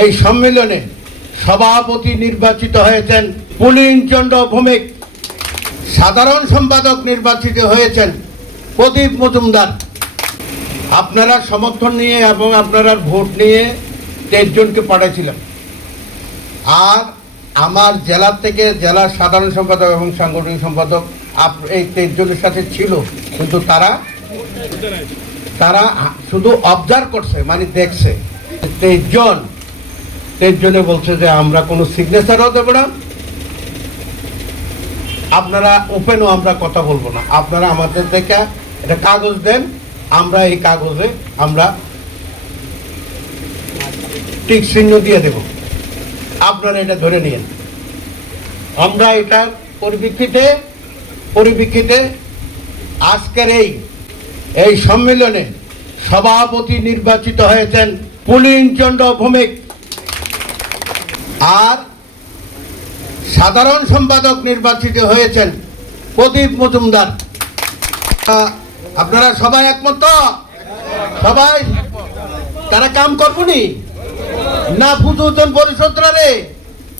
এই সম্মেলনে সভাপতি নির্বাচিত হয়েছেন পুলিন চন্দ্র ভৌমিক, সাধারণ সম্পাদক নির্বাচিত হয়েছেন প্রদীপ মজুমদার। আপনারা সমর্থন নিয়ে এবং আপনারা ভোট নিয়ে 23 জনকে পাঠিয়েছিলাম। আর আমার জেলার থেকে জেলার সাধারণ সম্পাদক এবং সাংগঠনিক সম্পাদক এই 23 জনের সাথে ছিল, কিন্তু তারা শুধু অবজার্ভ করছে, মানে দেখছে। 23 জনে বলছে যে আমরা কোনো সিগনেচারও দেব না, আপনারা ওপেনও আমরা কথা বলবো না, আপনারা আমাদের থেকে একটা কাগজ দেন, আমরা এই কাগজে আমরা টিক চিহ্ন দিয়ে দেব, আপনারা এটা ধরে নিন। আমরা এটার পরিপ্রেক্ষিতে আজকের এই সম্মেলনে সভাপতি নির্বাচিত হয়েছেন পুলিন চন্দ্র ভৌমিক, আর সাধারণ সম্পাদক নির্বাচিত হয়েছেন প্রদীপ মজুমদার। আপনারা সবাই একমত তো? সবাই তারা কাম করবনি না? পুজোজন পরিষদ রে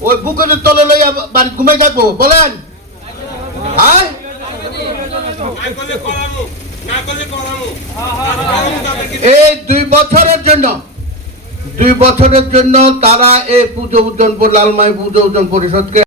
ওই বুকের তলে লইয়া বাড়ি ঘুমাই থাকবো বলেন? এই 2 বছরের জন্য তারা এই পুজো উজ্জন লালমাই পুজো উজ্জন পরিষদকে